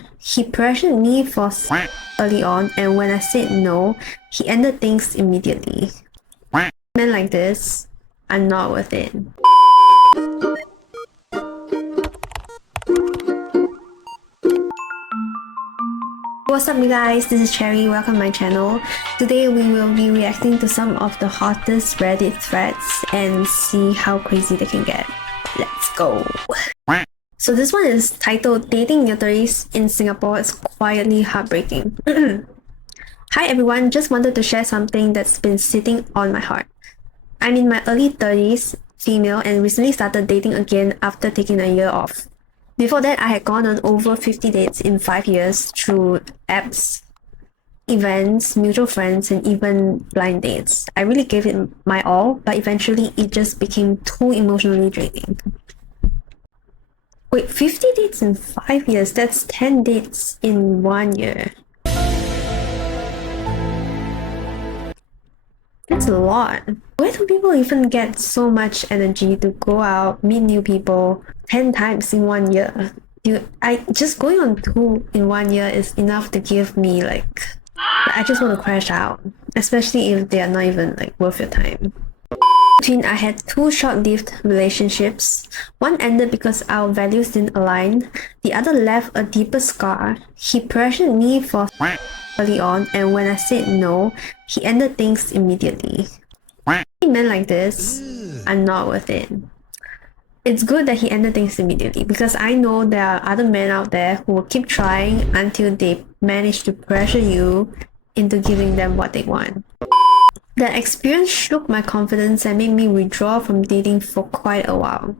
scar. He pressured me for early on, and when I said no, he ended things immediately. Men like this are not worth it. What's up you guys, this is Cherry, welcome to my channel. Today we will be reacting to some of the hottest Reddit threads and see how crazy they can get. Let's go! So this one is titled Dating in Your 30s in Singapore is Quietly Heartbreaking. Hi everyone, just wanted to share something that's been sitting on my heart. I'm in my early 30s, female, and recently started dating again after taking a year off. Before that, I had gone on over 50 dates in 5 years through apps, events, mutual friends, and even blind dates. I really gave it my all, but eventually it just became too emotionally draining. Wait, 50 dates in 5 years? That's 10 dates in 1 year. That's a lot. Where do people even get so much energy to go out, meet new people 10 times in 1 year? Just going on 2 in 1 year is enough to give me I just want to crash out, especially if they are not even worth your time. I had 2 short-lived relationships. One ended because our values didn't align. The other left a deeper scar. He pressured me for early on, and when I said no, he ended things immediately. Men like this are not worth it. It's good that he ended things immediately because I know there are other men out there who will keep trying until they manage to pressure you into giving them what they want. That experience shook my confidence and made me withdraw from dating for quite a while.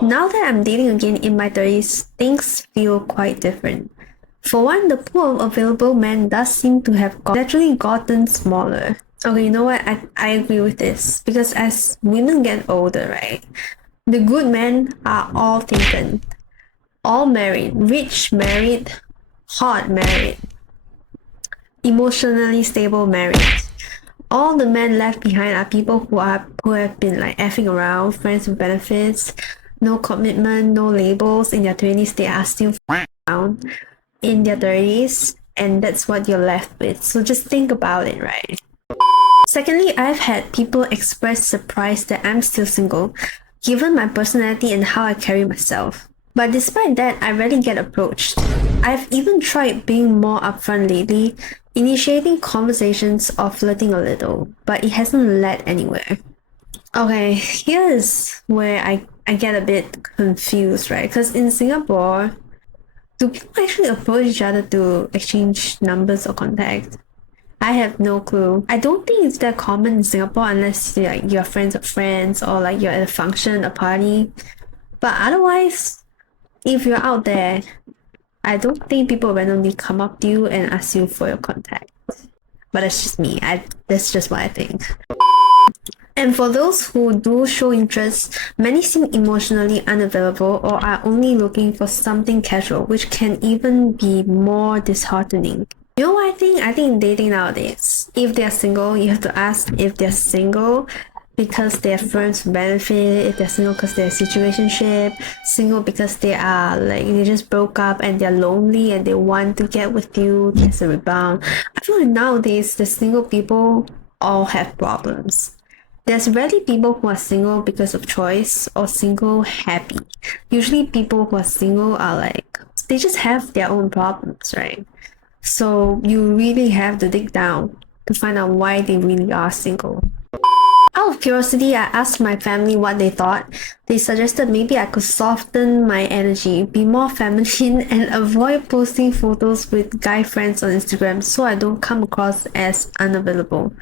Now that I'm dating again in my 30s, things feel quite different. For one, the pool of available men does seem to have naturally gotten smaller. Okay, you know what? I agree with this because as women get older, right? The good men are all taken. All married. Rich married. Hot married. Emotionally stable married. All the men left behind are people who have been effing around, friends with benefits, no commitment, no labels. In their 20s, they are still around. In their 30s, and that's what you're left with. So just think about it, right? Secondly, I've had people express surprise that I'm still single, given my personality and how I carry myself. But despite that, I rarely get approached. I've even tried being more upfront lately, initiating conversations or flirting a little, but it hasn't led anywhere. Okay, here's where I get a bit confused, right? Because in Singapore, do people actually approach each other to exchange numbers or contact? I have no clue. I don't think it's that common in Singapore unless you're friends of friends or you're at a function, a party. But otherwise, if you're out there, I don't think people randomly come up to you and ask you for your contact. But that's just me. That's just what I think. And for those who do show interest, many seem emotionally unavailable or are only looking for something casual, which can even be more disheartening. You know what I think? I think dating nowadays, if they're single, you have to ask if they're single because they're friends with benefit, if they're single because they're situationship, single because they are they just broke up and they're lonely and they want to get with you, there's a rebound. I feel like nowadays the single people all have problems. There's rarely people who are single because of choice or single happy. Usually people who are single are they just have their own problems, right? So you really have to dig down to find out why they really are single. Out of curiosity, I asked my family what they thought. They suggested maybe I could soften my energy, be more feminine, and avoid posting photos with guy friends on Instagram so I don't come across as unavailable.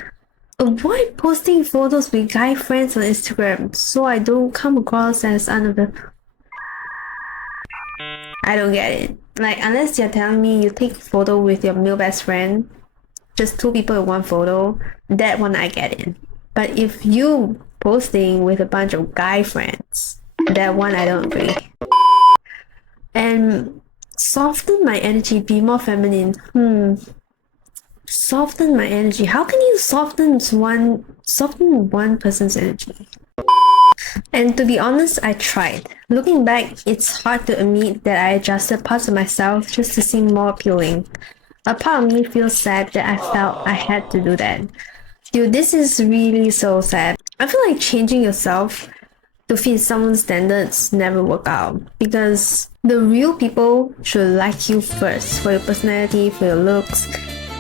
Avoid posting photos with guy friends on Instagram so I don't come across as unavailable. I don't get it. Unless you're telling me you take a photo with your male best friend, just 2 people in one photo, that one I get it. But if you posting with a bunch of guy friends, that one I don't agree. And soften my energy, be more feminine. Soften my energy. How can you soften one person's energy? And to be honest, I tried. Looking back, it's hard to admit that I adjusted parts of myself just to seem more appealing. A part of me feels sad that I felt I had to do that. Dude, this is really so sad. I feel like changing yourself to fit someone's standards never work out, because the real people should like you first for your personality, for your looks,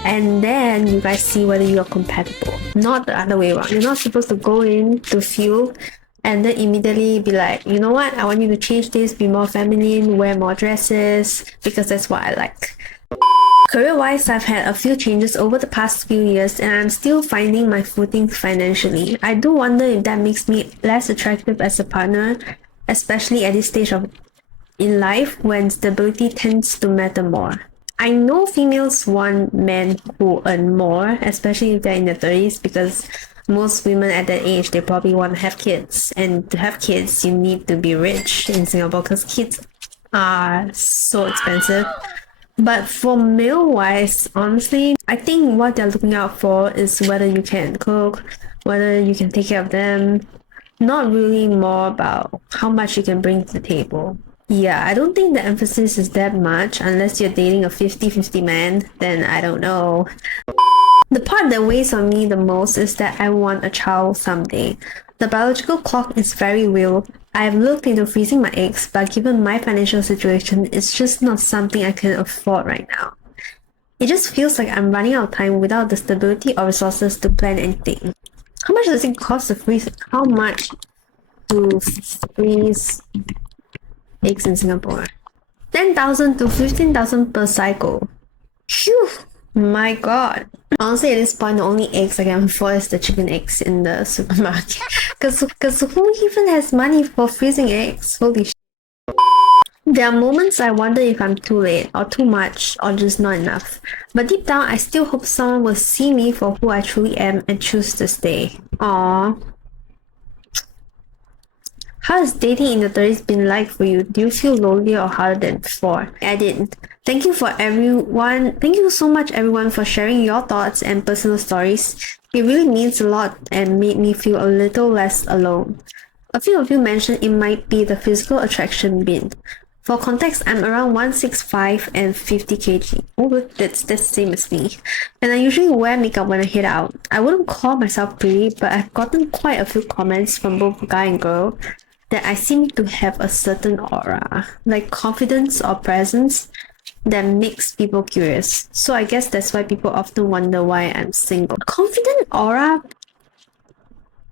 and then you guys see whether you are compatible, not the other way around. You're not supposed to go in to feel and then immediately be like, you know what, I want you to change this, be more feminine, wear more dresses, because that's what I like. Career-wise, I've had a few changes over the past few years and I'm still finding my footing financially. I do wonder if that makes me less attractive as a partner, especially at this stage in life when stability tends to matter more. I know females want men who earn more, especially if they're in their 30s, because most women at that age, they probably want to have kids. And to have kids, you need to be rich in Singapore because kids are so expensive. But for male-wise, honestly, I think what they're looking out for is whether you can cook, whether you can take care of them, not really more about how much you can bring to the table. Yeah, I don't think the emphasis is that much unless you're dating a 50-50 man, then I don't know. The part that weighs on me the most is that I want a child someday. The biological clock is very real. I've looked into freezing my eggs, but given my financial situation, it's just not something I can afford right now. It just feels like I'm running out of time without the stability or resources to plan anything. How much does it cost to freeze? How much to freeze eggs in Singapore? 10,000 to 15,000 per cycle. Phew! My god. Honestly, at this point, the only eggs I can afford is the chicken eggs in the supermarket. Cause who even has money for freezing eggs? Holy shit. There are moments I wonder if I'm too late, or too much, or just not enough. But deep down, I still hope someone will see me for who I truly am and choose to stay. Aww. How has dating in the 30s been like for you? Do you feel lonelier or harder than before? I didn't. Thank you so much everyone for sharing your thoughts and personal stories. It really means a lot and made me feel a little less alone. A few of you mentioned it might be the physical attraction bin. For context, I'm around 165 and 50 kg. Oh, that's the same as me. And I usually wear makeup when I head out. I wouldn't call myself pretty, but I've gotten quite a few comments from both guy and girl that I seem to have a certain aura, like confidence or presence, that makes people curious. So I guess that's why people often wonder why I'm single. Confident aura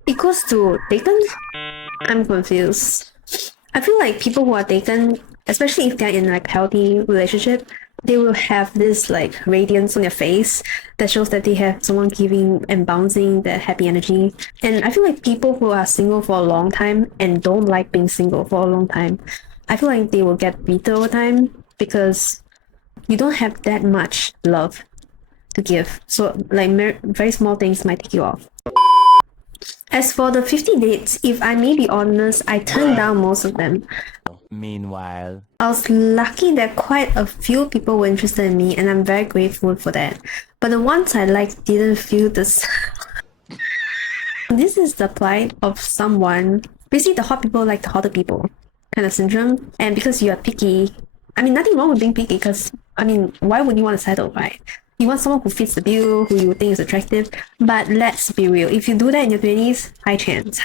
equals to taken? I'm confused. I feel like people who are taken, especially if they're in like healthy relationship, they will have this like radiance on their face that shows that they have someone giving and bouncing that happy energy. And I feel like people who are single for a long time and don't like being single for a long time, I feel like they will get bitter over time because you don't have that much love to give. So like very small things might take you off. As for the 50 dates, if I may be honest, I turned down most of them. Meanwhile, I was lucky that quite a few people were interested in me and I'm very grateful for that. But the ones I liked didn't feel this. This is the plight of someone. Basically, the hot people like the hotter people kind of syndrome. And because you are picky, I mean, nothing wrong with being picky because, I mean, why would you want to settle, right? You want someone who fits the bill, who you think is attractive. But let's be real. If you do that in your 20s, high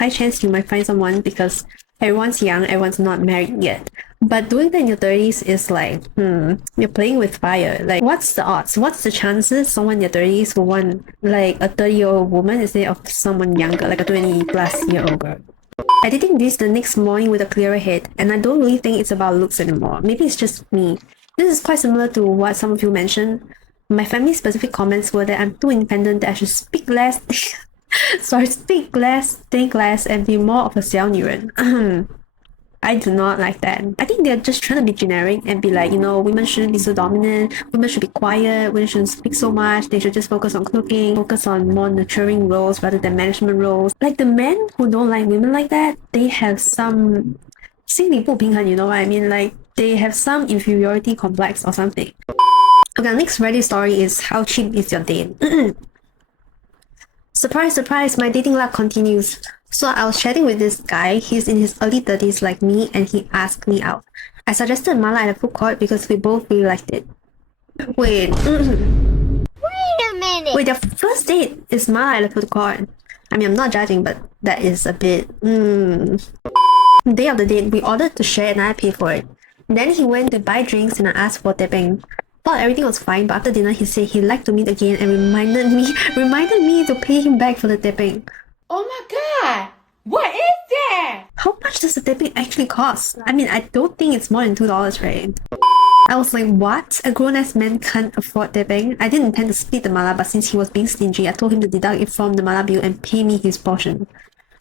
chance you might find someone because everyone's young, everyone's not married yet. But doing that in your 30s is like, you're playing with fire. Like, what's the odds? What's the chances someone in your 30s will want like a 30-year-old woman instead of someone younger, like a 20-plus-year-old girl? Editing this the next morning with a clearer head, and I don't really think it's about looks anymore. Maybe it's just me. This is quite similar to what some of you mentioned. My family's specific comments were that I'm too independent, that I should speak less, speak less, think less, and be more of a 小女人. I do not like that. I think they're just trying to be generic and be like, you know, women shouldn't be so dominant, women should be quiet, women shouldn't speak so much, they should just focus on cooking, focus on more nurturing roles rather than management roles. Like the men who don't like women like that, they have some 心理不平衡, you know what I mean? Like they have some inferiority complex or something. Okay, next Reddit story is how cheap is your date? Surprise, surprise, my dating luck continues. So I was chatting with this guy. He's in his early 30s like me, and he asked me out. I suggested mala at a food court because we both really liked it. Wait. Wait a minute. Wait, their first date is mala at a food court. I mean, I'm not judging, but that is a bit. Day of the date, we ordered to share and I paid for it. Then he went to buy drinks and I asked for tipping. Thought everything was fine, but after dinner he said he'd like to meet again and reminded me to pay him back for the tipping. Oh my god! What is that? How much does the tipping actually cost? I mean, I don't think it's more than $2, right? I was like, what? A grown-ass man can't afford tipping? I didn't intend to split the mala, but since he was being stingy, I told him to deduct it from the mala bill and pay me his portion.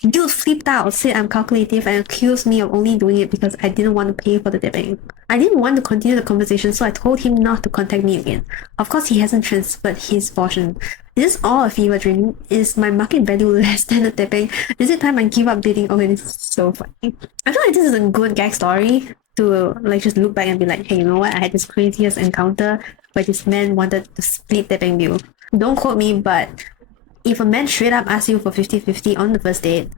Dude flipped out, said I'm calculative and accused me of only doing it because I didn't want to pay for the tipping. I didn't want to continue the conversation, so I told him not to contact me again. Of course, he hasn't transferred his portion. Is this all a fever dream? Is my market value less than the tipping? Is it time I give up dating? Oh, it's so funny. I feel like this is a good gag story to like just look back and be like, hey, you know what? I had this craziest encounter where this man wanted to split tipping bill. Don't quote me, but if a man straight up asks you for 50-50 on the first date,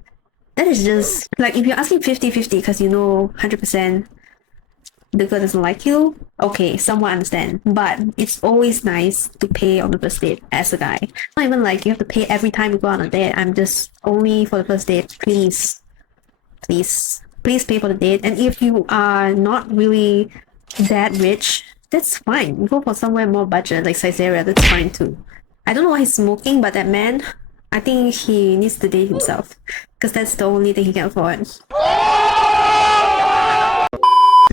that is just like if you're asking 50-50 because you know 100% the girl doesn't like you, okay, somewhat understand. But it's always nice to pay on the first date as a guy. Not even like you have to pay every time you go on a date. I'm just only for the first date. Please pay for the date. And if you are not really that rich, that's fine. Go for somewhere more budget like Saizeriya, that's fine too. I don't know why he's smoking, but that man, I think he needs to date himself because that's the only thing he can afford.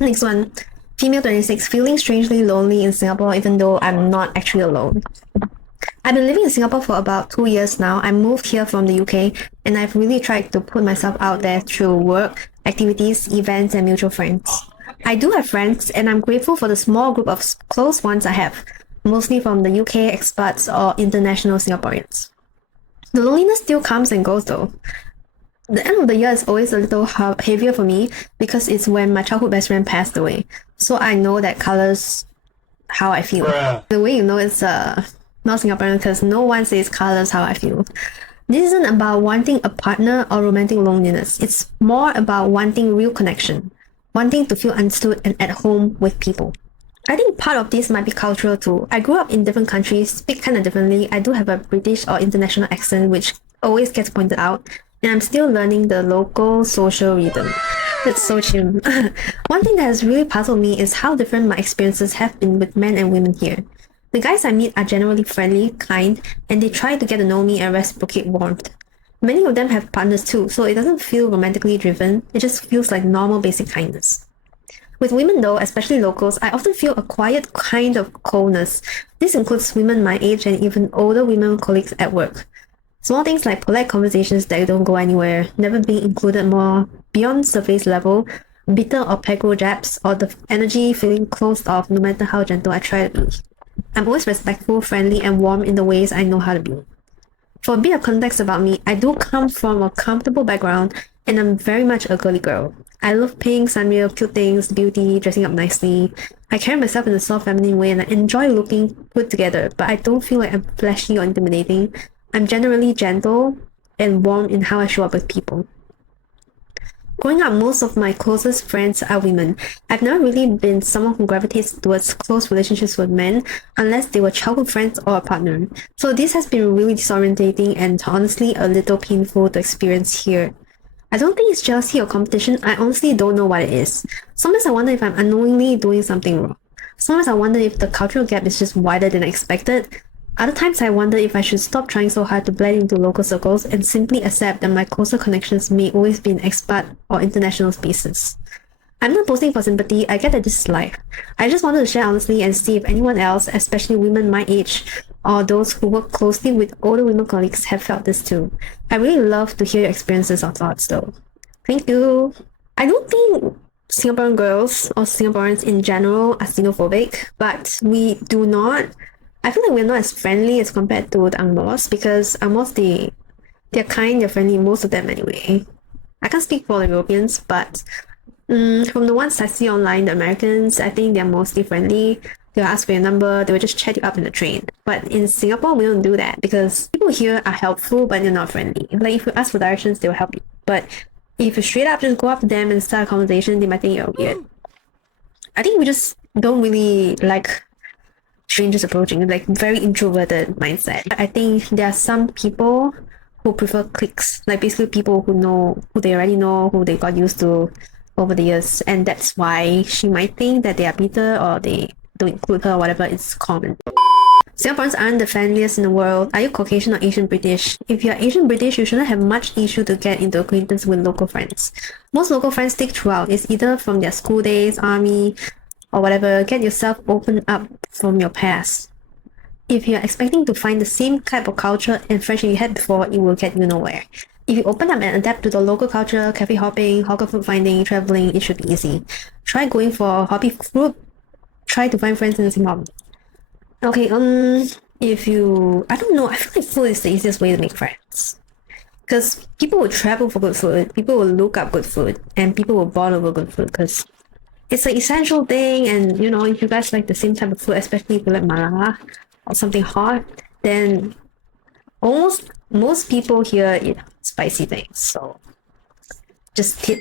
Next one. Female 26, feeling strangely lonely in Singapore even though I'm not actually alone. I've been living in Singapore for about 2 years now. I moved here from the UK and I've really tried to put myself out there through work, activities, events, and mutual friends. I do have friends and I'm grateful for the small group of close ones I have, mostly from the UK expats or international Singaporeans. The loneliness still comes and goes though. The end of the year is always a little heavier for me because it's when my childhood best friend passed away. So I know that colors how I feel. The way you know it's not Singaporean because no one says colors how I feel. This isn't about wanting a partner or romantic loneliness. It's more about wanting real connection. Wanting to feel understood and at home with people. I think part of this might be cultural too. I grew up in different countries, speak kind of differently. I do have a British or international accent which always gets pointed out. And I'm still learning the local social rhythm. That's so chill. One thing that has really puzzled me is how different my experiences have been with men and women here. The guys I meet are generally friendly, kind, and they try to get to know me and reciprocate warmth. Many of them have partners too, so it doesn't feel romantically driven, it just feels like normal basic kindness. With women though, especially locals, I often feel a quiet kind of coldness. This includes women my age and even older women colleagues at work. Small things like polite conversations that don't go anywhere, never being included more beyond surface level, bitter or peggro jabs, or the energy feeling closed off no matter how gentle I try to be. I'm always respectful, friendly, and warm in the ways I know how to be. For a bit of context about me, I do come from a comfortable background and I'm very much a girly girl. I love pink, sunreal, cute things, beauty, dressing up nicely. I carry myself in a soft feminine way and I enjoy looking put together, but I don't feel like I'm flashy or intimidating. I'm generally gentle and warm in how I show up with people. Growing up, most of my closest friends are women. I've never really been someone who gravitates towards close relationships with men unless they were childhood friends or a partner. So this has been really disorientating and honestly a little painful to experience here. I don't think it's jealousy or competition. I honestly don't know what it is. Sometimes I wonder if I'm unknowingly doing something wrong. Sometimes I wonder if the cultural gap is just wider than I expected. Other times I wonder if I should stop trying so hard to blend into local circles and simply accept that my closer connections may always be in expat or international spaces. I'm not posting for sympathy, I get that this is life. I just wanted to share honestly and see if anyone else, especially women my age, or those who work closely with older women colleagues have felt this too. I really love to hear your experiences or thoughts though. Thank you! I don't think Singaporean girls or Singaporeans in general are xenophobic, but I feel like we're not as friendly as compared to the Angmos because Angmos, they're kind, they're friendly, most of them anyway. I can't speak for the Europeans, but from the ones I see online, the Americans, I think they're mostly friendly. They'll ask for your number, they will just chat you up in the train. But in Singapore, we don't do that because people here are helpful, but they're not friendly. Like if you ask for directions, they will help you. But if you straight up just go up to them and start a conversation, they might think you're weird. I think we just don't really like strangers approaching, like very introverted mindset. I think there are some people who prefer cliques, like basically people who they already know, who they got used to over the years, and that's why she might think that they are bitter or they don't include her or whatever. It's common. Singaporeans aren't the friendliest in the world. Are you Caucasian or Asian British? If you're Asian British, you shouldn't have much issue to get into acquaintance with local friends. Most local friends stick throughout. It's either from their school days, army, or whatever. Get yourself opened up from your past. If you're expecting to find the same type of culture and friendship you had before, it will get you nowhere. If you open up and adapt to the local culture, cafe hopping, hawker food finding, traveling, it should be easy. Try going for a hobby group. Try to find friends in the same hobby. Okay, if you... I don't know, I feel like food is the easiest way to make friends. Because people will travel for good food, people will look up good food, and people will bond over good food because it's an essential thing. And you know, if you guys like the same type of food, especially if you like mala or something hot, then most people here eat spicy things. So just tip.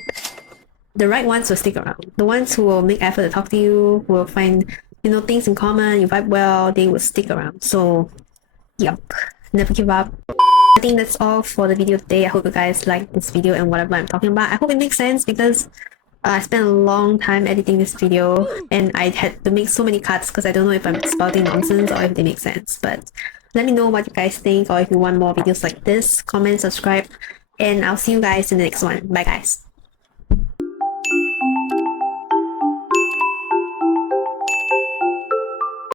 The right ones will stick around. The ones who will make effort to talk to you, who will find, you know, things in common, you vibe well, they will stick around. So, yep, never give up. I think that's all for the video today. I hope you guys like this video and whatever I'm talking about. I hope it makes sense because I spent a long time editing this video and I had to make so many cuts because I don't know if I'm spouting nonsense or if they make sense. But let me know what you guys think, or if you want more videos like this. Comment, subscribe, and I'll see you guys in the next one. Bye guys.